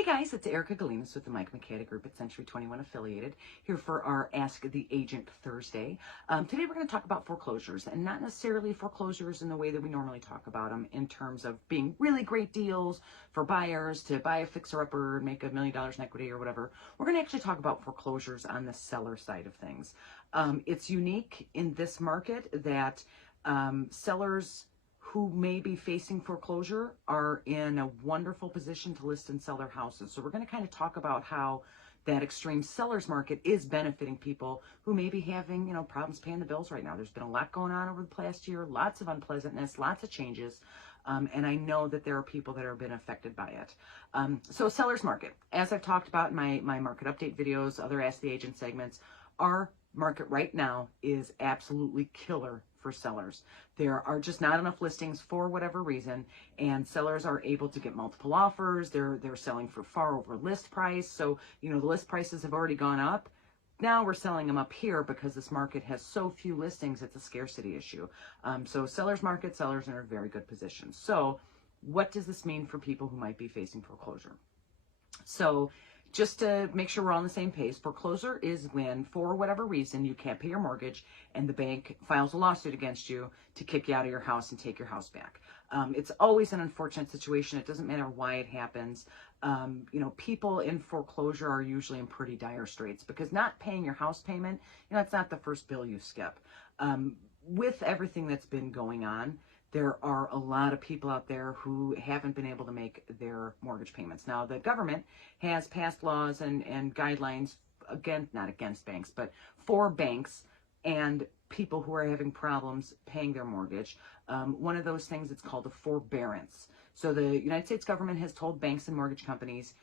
Hey guys, it's Erica Galinas with the Mike McCady Group at Century 21 Affiliated, here for our Ask the Agent Thursday. Today we're going to talk about foreclosures, and not necessarily foreclosures in the way that we normally talk about them, in terms of being really great deals for buyers to buy a fixer-upper and make $1 million in equity or whatever. We're going to actually talk about foreclosures on the seller side of things. It's unique in this market that sellers who may be facing foreclosure are in a wonderful position to list and sell their houses. So we're going to kind of talk about how that extreme seller's market is benefiting people who may be having, problems paying the bills right now. There's been a lot going on over the past year, lots of unpleasantness, lots of changes. And I know that there are people that have been affected by it. So seller's market, as I've talked about in my market update videos, other Ask the Agent segments, our market right now is absolutely killer for sellers. There are just not enough listings for whatever reason, and sellers are able to get multiple offers. They're selling for far over list price. So, the list prices have already gone up. Now we're selling them up here because this market has so few listings. It's a scarcity issue. So sellers market, sellers are in a very good position. So what does this mean for people who might be facing foreclosure? So just to make sure we're on the same page, foreclosure is when, for whatever reason, you can't pay your mortgage and the bank files a lawsuit against you to kick you out of your house and take your house back. It's always an unfortunate situation. It doesn't matter why it happens. People in foreclosure are usually in pretty dire straits because not paying your house payment, it's not the first bill you skip. With everything that's been going on, there are a lot of people out there who haven't been able to make their mortgage payments. Now, the government has passed laws and guidelines, again, not against banks, but for banks and people who are having problems paying their mortgage. One of those things, it's called a forbearance. So the United States government has told banks and mortgage companies,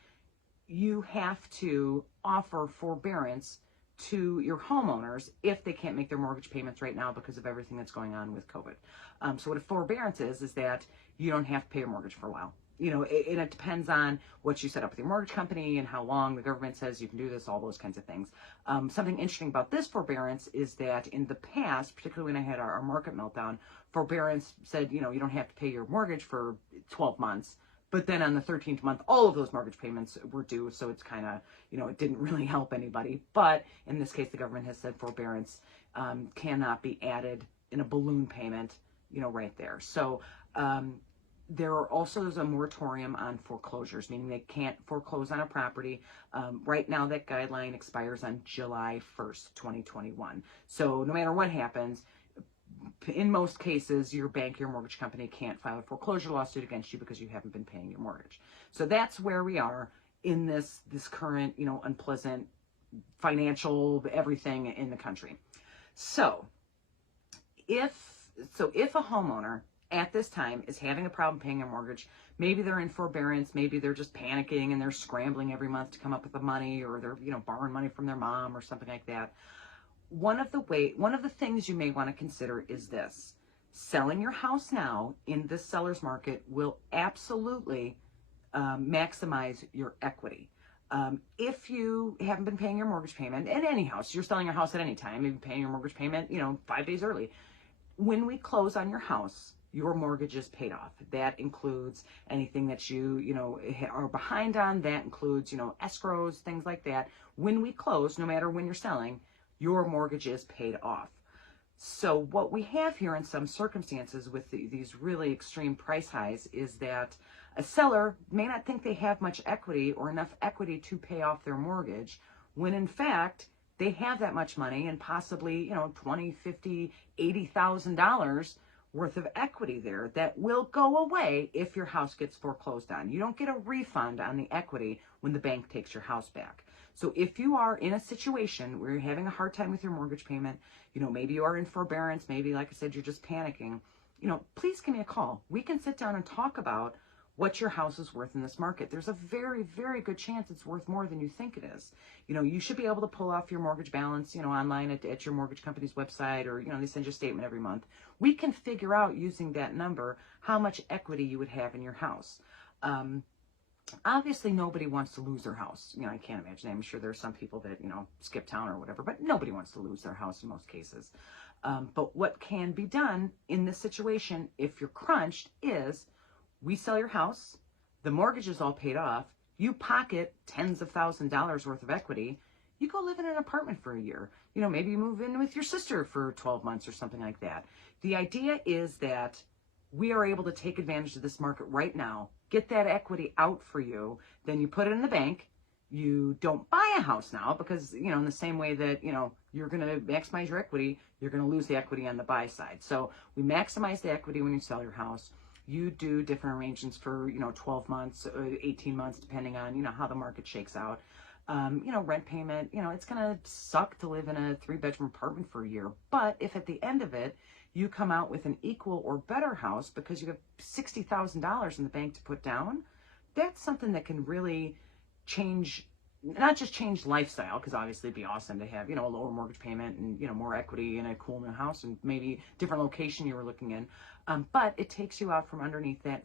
you have to offer forbearance to your homeowners if they can't make their mortgage payments right now because of everything that's going on with COVID. So what a forbearance is that you don't have to pay your mortgage for a while. And it depends on what you set up with your mortgage company and how long the government says you can do this, all those kinds of things. Something interesting about this forbearance is that in the past, particularly when I had our market meltdown, forbearance said, you don't have to pay your mortgage for 12 months. But then on the 13th month, all of those mortgage payments were due. So it's kind of, it didn't really help anybody. But in this case, the government has said forbearance cannot be added in a balloon payment, right there. So there's a moratorium on foreclosures, meaning they can't foreclose on a property. Right now, that guideline expires on July 1st, 2021. So no matter what happens, in most cases, your bank, your mortgage company can't file a foreclosure lawsuit against you because you haven't been paying your mortgage. So that's where we are in this current, unpleasant financial everything in the country. So if a homeowner at this time is having a problem paying their mortgage, maybe they're in forbearance, maybe they're just panicking and they're scrambling every month to come up with the money, or they're, borrowing money from their mom or something like that. One of the things you may want to consider is this: selling your house now in this seller's market will absolutely maximize your equity. If you haven't been paying your mortgage payment in any house, you're selling your house at any time, maybe paying your mortgage payment, 5 days early. When we close on your house, your mortgage is paid off. That includes anything that you are behind on. That includes, escrows, things like that. When we close, no matter when you're selling, your mortgage is paid off. So what we have here in some circumstances with these really extreme price highs is that a seller may not think they have much equity or enough equity to pay off their mortgage, when in fact they have that much money and possibly, $20,000, $50,000, $80,000 worth of equity there that will go away if your house gets foreclosed on. You don't get a refund on the equity when the bank takes your house back. So if you are in a situation where you're having a hard time with your mortgage payment, maybe you are in forbearance, maybe, like I said, you're just panicking, please give me a call. We can sit down and talk about what your house is worth in this market. There's a very, very good chance it's worth more than you think it is. You should be able to pull off your mortgage balance, online at your mortgage company's website, or, they send you a statement every month. We can figure out, using that number, how much equity you would have in your house. Obviously, nobody wants to lose their house. I can't imagine. I'm sure there are some people that, skip town or whatever, but nobody wants to lose their house in most cases. But what can be done in this situation, if you're crunched, is we sell your house, the mortgage is all paid off, You pocket tens of thousands of dollars worth of equity. You go live in an apartment for a year. You know, maybe you move in with your sister for 12 months or something like that. The idea is that we are able to take advantage of this market right now, get that equity out for you, then you put it in the bank. You don't buy a house now because, you know, in the same way that, you know, you're going to maximize your equity, you're going to lose the equity on the buy side. So we maximize the equity when you sell your house. You do different arrangements for, you know, 12 months, 18 months, depending on, you know, how the market shakes out. You know, rent payment, you know, it's going to suck to live in a 3-bedroom apartment for a year. But if at the end of it, you come out with an equal or better house because you have $60,000 in the bank to put down, that's something that can really change, not just change lifestyle, because obviously it'd be awesome to have, you know, a lower mortgage payment and, you know, more equity in a cool new house and maybe different location you were looking in. But it takes you out from underneath that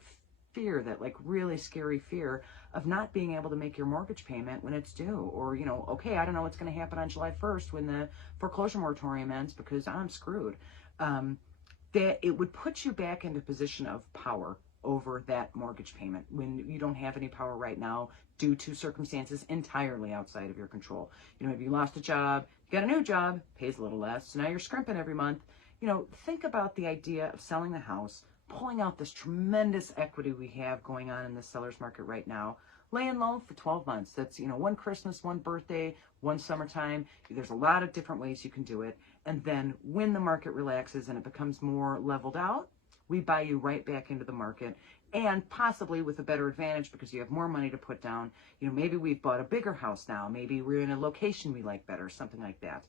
fear, that like really scary fear of not being able to make your mortgage payment when it's due, or, you know, okay, I don't know what's going to happen on July 1st when the foreclosure moratorium ends because I'm screwed. That it would put you back into a position of power over that mortgage payment when you don't have any power right now due to circumstances entirely outside of your control. You know, maybe you lost a job, you got a new job, pays a little less, so now you're scrimping every month. You know, think about the idea of selling the house, pulling out this tremendous equity we have going on in the seller's market right now, laying low for 12 months. That's, you know, one Christmas, one birthday, one summertime. There's a lot of different ways you can do it. And then when the market relaxes and it becomes more leveled out, we buy you right back into the market, and possibly with a better advantage because you have more money to put down. You know, maybe we've bought a bigger house now. Maybe we're in a location we like better, something like that.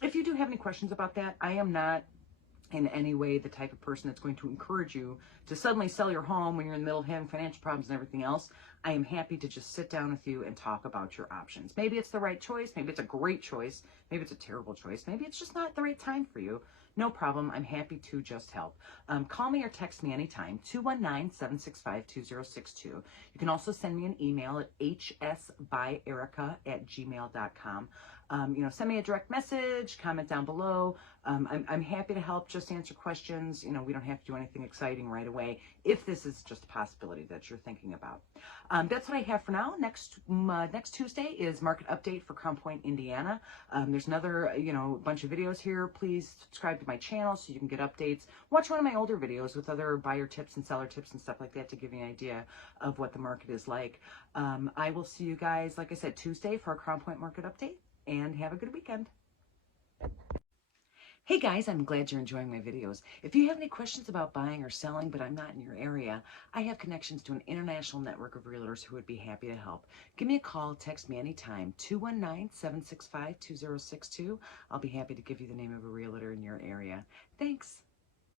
If you do have any questions about that, I am not in any way the type of person that's going to encourage you to suddenly sell your home when you're in the middle of having financial problems and everything else. I am happy to just sit down with you and talk about your options. Maybe it's the right choice. Maybe it's a great choice. Maybe it's a terrible choice. Maybe it's just not the right time for you. No problem. I'm happy to just help. Call me or text me anytime, 219-765-2062. You can also send me an email at hsbyerica@gmail.com. You know, send me a direct message, comment down below. I'm happy to help, just answer questions. You know, we don't have to do anything exciting right away if this is just a possibility that you're thinking about. That's what I have for now. Next Tuesday is market update for Crown Point, Indiana. There's another, you know, bunch of videos here. Please subscribe to my channel so you can get updates. Watch one of my older videos with other buyer tips and seller tips and stuff like that to give you an idea of what the market is like. I will see you guys, like I said, Tuesday for a Crown Point market update, and have a good weekend. Hey guys, I'm glad you're enjoying my videos. If you have any questions about buying or selling, but I'm not in your area, I have connections to an international network of realtors who would be happy to help. Give me a call, text me anytime, 219-765-2062. I'll be happy to give you the name of a realtor in your area. Thanks.